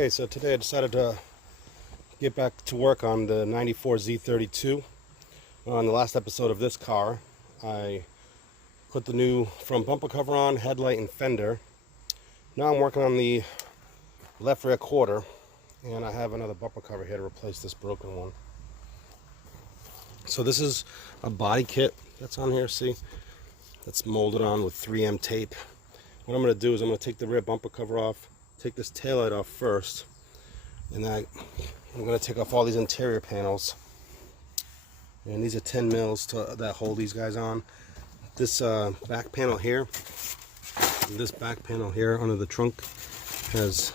Okay, so today I decided to get back to work on the 94 Z32. On the last episode of this car, I put the new front bumper cover on, headlight and fender. Now I'm working on the left rear quarter, and I have another bumper cover here to replace this broken one. So this is a body kit that's on here, see? That's molded on with 3M tape. What I'm going to do is I'm going to take the rear bumper cover off, take this taillight off first, and then I'm going to take off all these interior panels. And these are 10 mils that hold these guys on. This back panel here, and this back panel here under the trunk has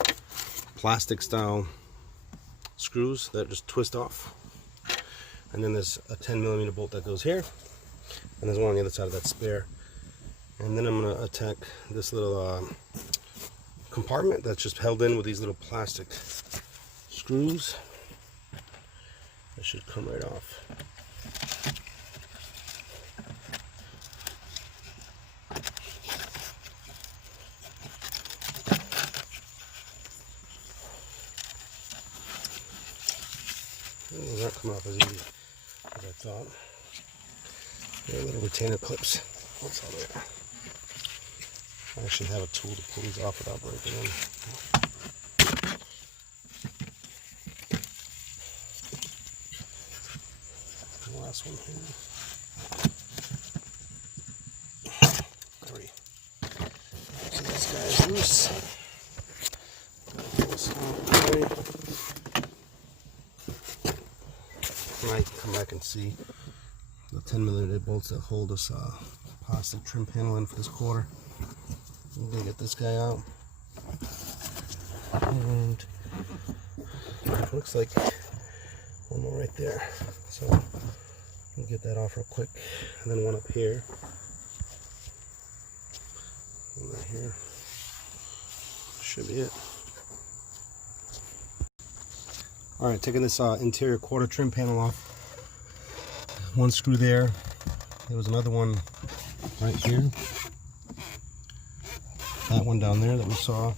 plastic style screws that just twist off. And then there's a 10mm bolt that goes here, and there's one on the other side of that spare. And then I'm going to attack this little compartment that's just held in with these little plastic screws. That should come right off. It will not come off as easy as I thought. There are little retainer clips. What's all there? I actually have a tool to pull these off without breaking them. The last one here. 3. So this guy is loose. I can come back and see the 10mm bolts that hold this plastic trim panel in for this quarter. I'm gonna get this guy out, and it looks like one more right there. So we'll get that off real quick, and then one up here, and right here. Should be it. All right, taking this interior quarter trim panel off. One screw there. There was another one right here. That one down there that we saw.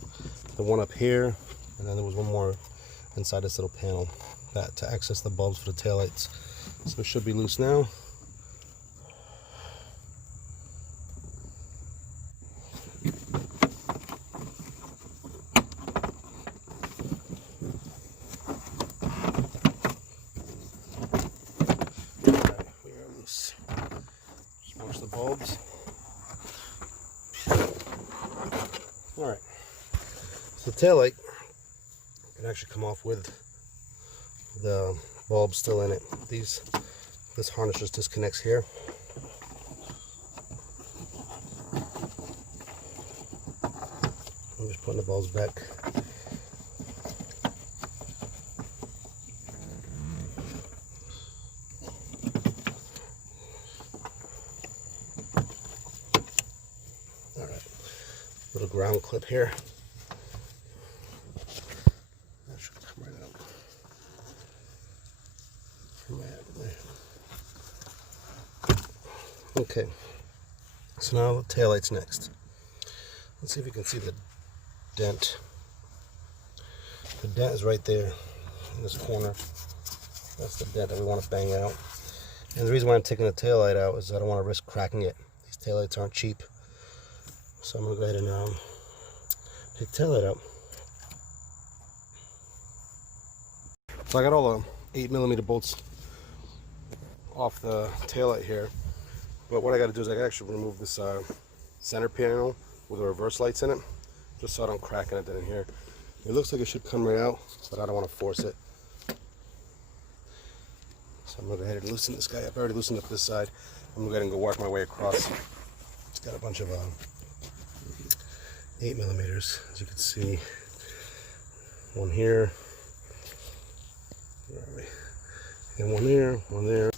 The one up here, and then there was one more inside this little panel that to access the bulbs for the taillights. So it should be loose now. Watch the bulbs. Alright, so the taillight can actually come off with the bulb still in it. This harness just disconnects here. I'm just putting the bulbs back. Little ground clip here. That should come right out. Okay, so now the taillight's next. Let's see if you can see the dent. The dent is right there in this corner. That's the dent that we want to bang out. And the reason why I'm taking the taillight out is I don't want to risk cracking it. These taillights aren't cheap. So I'm going to go ahead and take the taillight out. So I got all the 8mm bolts off the taillight here. But what I got to do is I actually remove this center panel with the reverse lights in it, just so I don't crack anything in here. It looks like it should come right out, but I don't want to force it. So I'm going to go ahead and loosen this guy up. I already loosened up this side. I'm going to go ahead and go work my way across. It's got a bunch of 8mm, as you can see. One here, and one there, one there.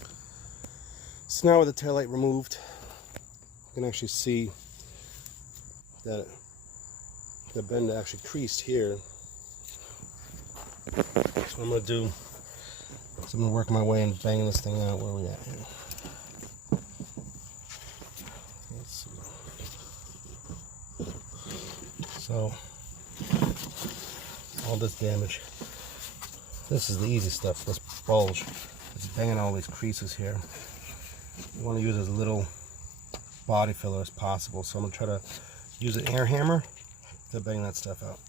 So now with the taillight removed, you can actually see that the bend actually creased here. So what I'm going to do is I'm going to work my way and bang this thing out. Where are we at here? Let's see. So all this damage. This is the easy stuff, this bulge. It's banging all these creases here. You want to use as little body filler as possible. So I'm going to try to use an air hammer to bang that stuff out.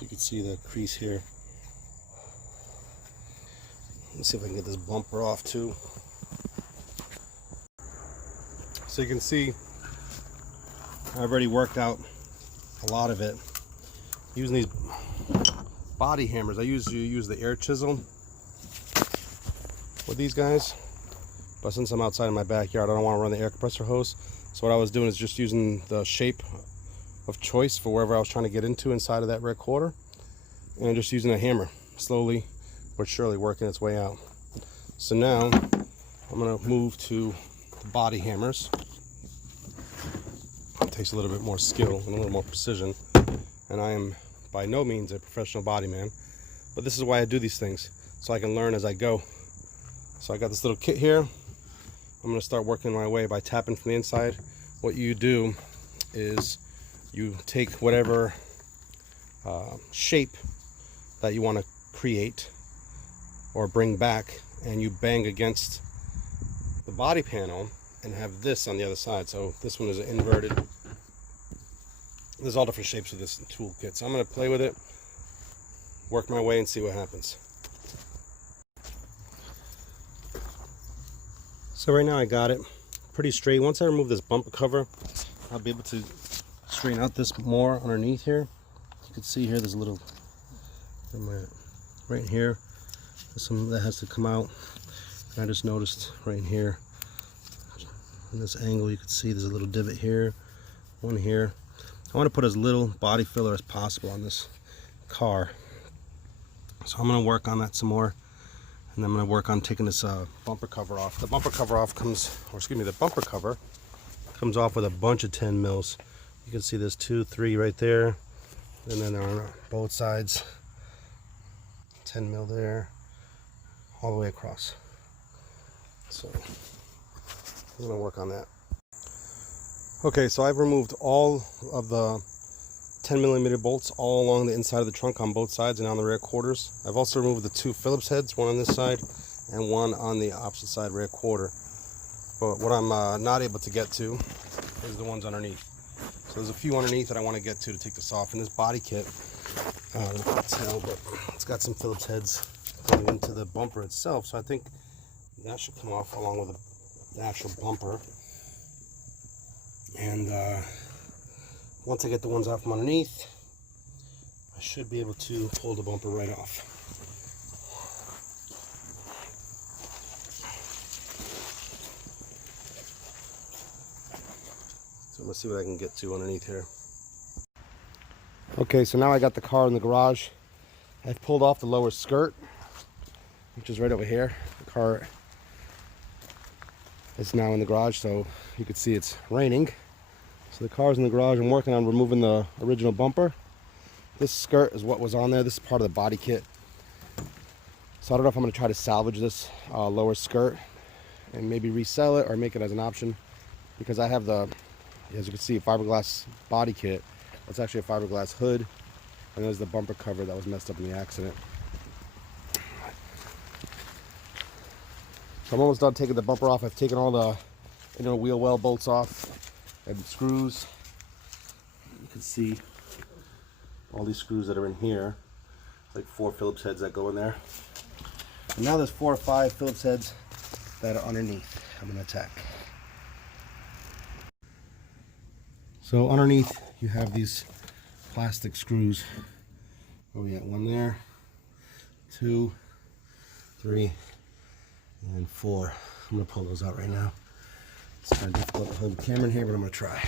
You can see the crease here. Let's see if I can get this bumper off too. So you can see I've already worked out a lot of it using these body hammers. I usually use the air chisel with these guys, but since I'm outside in my backyard, I don't want to run the air compressor hose. So what I was doing is just using the shape of choice for wherever I was trying to get into inside of that red quarter, and just using a hammer, slowly but surely working its way out. So now I'm going to move to the body hammers. It takes a little bit more skill and a little more precision, and I am by no means a professional body man, but this is why I do these things, so I can learn as I go. So I got this little kit here. I'm going to start working my way by tapping from the inside. What you do is you take whatever shape that you want to create or bring back, and you bang against the body panel and have this on the other side. So this one is inverted. There's all different shapes of this toolkit. So I'm going to play with it, work my way, and see what happens. So right now I got it pretty straight. Once I remove this bumper cover, I'll be able to straighten out this more underneath here. You can see here there's a little right here, there's some that has to come out, and I just noticed right here in this angle you can see there's a little divot here, one here. I want to put as little body filler as possible on this car, so I'm going to work on that some more, and I'm going to work on taking this bumper cover off. The bumper cover off comes, or excuse me, the bumper cover comes off with a bunch of 10 mils. You can see there's 2, 3 right there, and then on both sides 10 mil there, all the way across. So I'm going to work on that. Okay, so I've removed all of the 10 millimeter bolts all along the inside of the trunk on both sides and on the rear quarters. I've also removed the 2 Phillips heads, one on this side and one on the opposite side rear quarter. But what I'm not able to get to is the ones underneath. So there's a few underneath that I want to get to take this off. In this body kit, I don't know if you can tell, but it's got some Phillips heads going into the bumper itself. So I think that should come off along with the actual bumper. And once I get the ones off from underneath, I should be able to pull the bumper right off. So let's see what I can get to underneath here. Okay, so now I got the car in the garage. I've pulled off the lower skirt, which is right over here. The car is now in the garage, so you can see it's raining. So the car's in the garage. I'm working on removing the original bumper. This skirt is what was on there. This is part of the body kit. So I don't know if I'm going to try to salvage this lower skirt and maybe resell it or make it as an option, because I have the, as you can see, fiberglass body kit. It's actually a fiberglass hood, and there's the bumper cover that was messed up in the accident. So I'm almost done taking the bumper off. I've taken all the inner wheel well bolts off and screws. You can see all these screws that are in here. It's like 4 Phillips heads that go in there. And now there's 4 or 5 Phillips heads that are underneath. I'm going to attack. So underneath you have these plastic screws. Oh, we got 1 there, 2, 3, and 4. I'm going to pull those out right now. It's kind of difficult to hold the camera in here, but I'm going to try.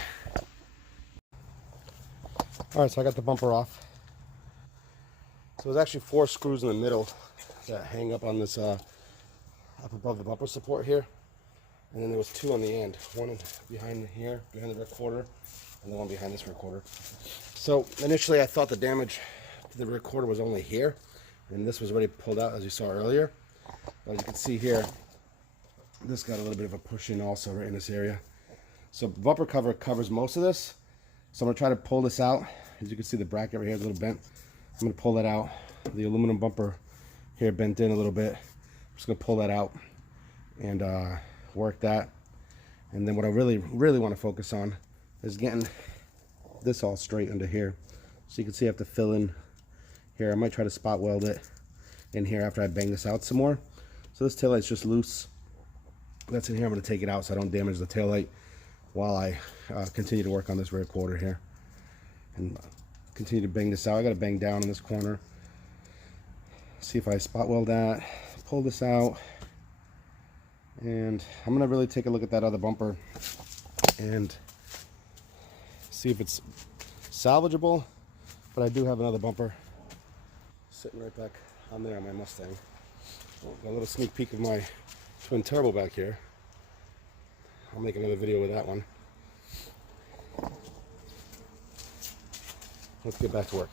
Alright, so I got the bumper off. So there's actually 4 screws in the middle that hang up on this, up above the bumper support here. And then there was 2 on the end. One behind here, behind the rear quarter, and the one behind this rear quarter. So initially I thought the damage to the rear quarter was only here. and this was already pulled out as you saw earlier. But as you can see here, this got a little bit of a push in also right in this area. So bumper cover covers most of this. So I'm going to try to pull this out. As you can see, the bracket right here is a little bent. I'm going to pull that out. The aluminum bumper here bent in a little bit. I'm just going to pull that out and work that. And then what I really want to focus on is getting this all straight under here. So you can see I have to fill in here. I might try to spot weld it in here after I bang this out some more. So this taillight's just loose. That's in here. I'm going to take it out so I don't damage the taillight while I continue to work on this rear quarter here. And continue to bang this out. I got to bang down in this corner. See if I spot weld that. Pull this out. And I'm going to really take a look at that other bumper and see if it's salvageable. But I do have another bumper sitting right back on there on my Mustang. Got a little sneak peek of my twin turbo back here. I'll make another video with that one. Let's get back to work.